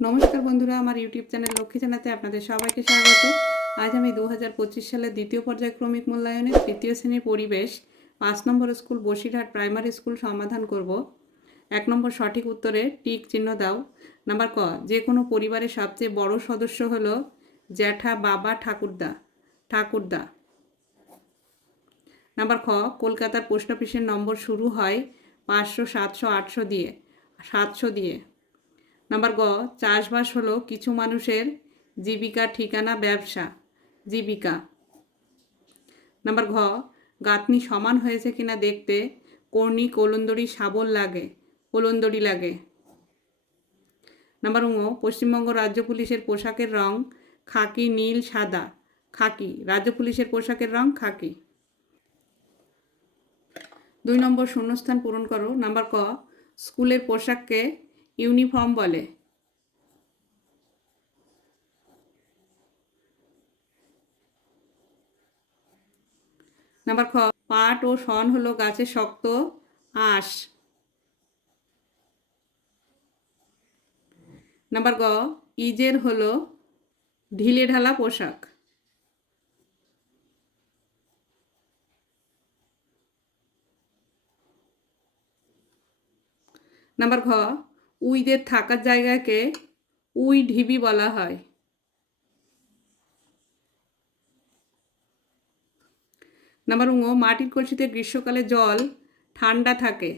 নমস্কার বন্ধুরা, আমার ইউটিউব চ্যানেল লক্ষ্মী জানাতে আপনাদের সবাইকে স্বাগত। আজ আমি দু হাজার পঁচিশ সালের দ্বিতীয় পর্যায়ক্রমিক মূল্যায়নের তৃতীয় শ্রেণির পরিবেশ, পাঁচ নম্বর স্কুল বসিরহাট প্রাইমারি স্কুল সমাধান করব। এক নম্বর সঠিক উত্তরে টিক চিহ্ন দাও। নাম্বার ক যে কোনো পরিবারের সবচেয়ে বড় সদস্য হল জ্যাঠা বাবা ঠাকুরদা ঠাকুরদা। নাম্বার খ, কলকাতার পোস্ট অফিসের নম্বর শুরু হয় পাঁচশো, সাতশো, আটশো দিয়ে, সাতশো দিয়ে। নাম্বার গ, চাষবাস হলো কিছু মানুষের জীবিকা, ঠিকানা, ব্যবসা, জীবিকা। নাম্বার ঘ, গাঁথনি সমান হয়েছে কিনা দেখতে কর্ণি কোলন্দরি শাবল লাগে, কোলন্দরি লাগে। নাম্বার ঙ, পশ্চিমবঙ্গ রাজ্য পুলিশের পোশাকের রং খাকি, নীল, সাদা, খাকি। রাজ্য পুলিশের পোশাকের রং খাকি। দুই নম্বর শূন্যস্থান পূরণ করো। নাম্বার ক, স্কুলের পোশাককে ইউনিফর্ম বলে। নাম্বার খ, পাট ও শন হলো গাছের শক্ত আঁশ। নাম্বার গ, ইজের হলো ঢিলে ঢালা পোশাক। নাম্বার ঘ উইদের থাকার জায়গাকে উই ঢিবি বলা হয়। নাম্বার উঙ মাটির কলসিতে গ্রীষ্মকালে জল ঠান্ডা থাকে।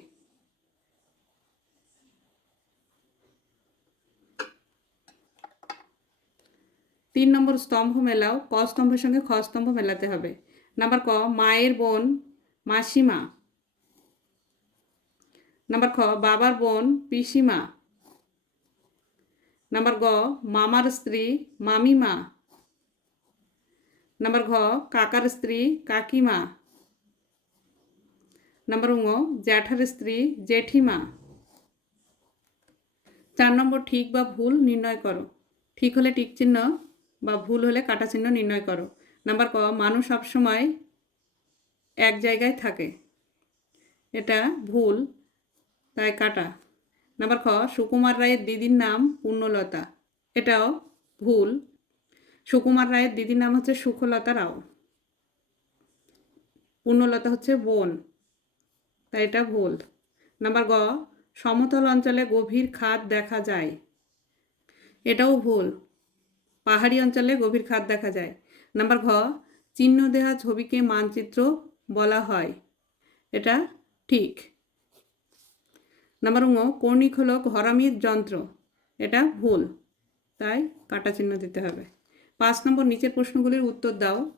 তিন নম্বর স্তম্ভ মেলাও, ক স্তম্ভের সঙ্গে খ স্তম্ভ মেলাতে হবে। নাম্বার ক, মায়ের বোন মাসিমা। নাম্বার খ, বাবার বোন, পিসিমা। নাম্বার গ, মামার স্ত্রী, মামিমা। নাম্বার ঘ, কাকার স্ত্রী, কাকিমা। নাম্বার উঙ জ্যাঠার স্ত্রী, জেঠিমা। চার নম্বর, ঠিক বা ভুল নির্ণয় করো। ঠিক হলে টিক চিহ্ন বা ভুল হলে কাটা চিহ্ন নির্ণয় করো। নাম্বার ক, মানুষ সবসময় এক জায়গায় থাকে। এটা ভুল তাই কাটা। নাম্বার খ, সুকুমার রায়ের দিদির নাম পূর্ণলতা। এটাও ভুল। সুকুমার রায়ের দিদির নাম হচ্ছে সুখলতা রাও। পূর্ণলতা হচ্ছে বোন। তাই এটা ভুল। নাম্বার গ, সমতল অঞ্চলে গভীর খাদ দেখা যায়। এটাও ভুল। পাহাড়ি অঞ্চলে গভীর খাদ দেখা যায়। নাম্বার ঘ চিহ্ন দেহা ছবিকে মানচিত্র বলা হয়। এটা ঠিক। নাম্বার উঙ কৌণিক হলো ঘরামির যন্ত্র। এটা ভুল। তাই কাটা চিহ্ন দিতে হবে। পাঁচ নম্বর, নিচের প্রশ্নগুলির উত্তর দাও।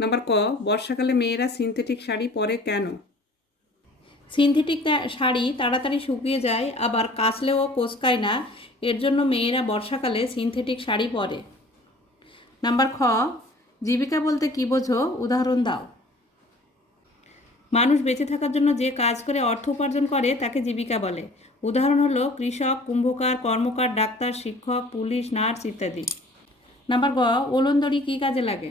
নাম্বার ক, বর্ষাকালে মেয়েরা সিনথেটিক শাড়ি পরে কেন? সিনথেটিক শাড়ি তাড়াতাড়ি শুকিয়ে যায়, আবার কাচলেও কোচকায় না। এর জন্য মেয়েরা বর্ষাকালে সিনথেটিক শাড়ি পরে। নাম্বার খ, জীবিকা বলতে কী বোঝো? উদাহরণ দাও। মানুষ বেঁচে থাকার জন্য যে কাজ করে অর্থ উপার্জন করে, তাকে জীবিকা বলে। উদাহরণ হলো কৃষক, কুম্ভকার, কর্মকার, ডাক্তার, শিক্ষক, পুলিশ, নার্স ইত্যাদি। নাম্বার গ ওলন্দড়ি কী কাজে লাগে?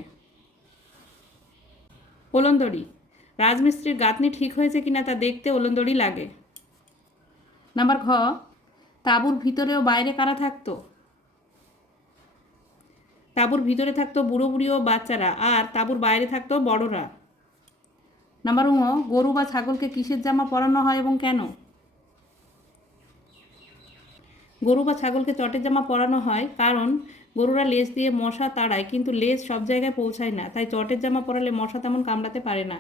ওলন্দড়ি রাজমিস্ত্রির গাঁথনি ঠিক হয়েছে কিনা তা দেখতে ওলন্দড়ি লাগে। নাম্বার ঘ, তাঁবুর ভিতরে ও বাইরে কারা থাকতো? তাঁবুর ভিতরে থাকতো বুড়ো বুড়ি ও বাচ্চারা, আর তাঁবুর বাইরে থাকতো বড়রা। নাম্বার ও গরু বা ছাগলকে কিসের জামা পরানো হয় এবং কেন? গরু বা ছাগলকে চটের জামা পরানো হয় কারণ গরুরা লেজ দিয়ে মশা তাড়ায়, কিন্তু লেজ সব জায়গায় পৌঁছায় না, তাই চটের জামা পরালে মশা তেমন কামড়াতে পারে না।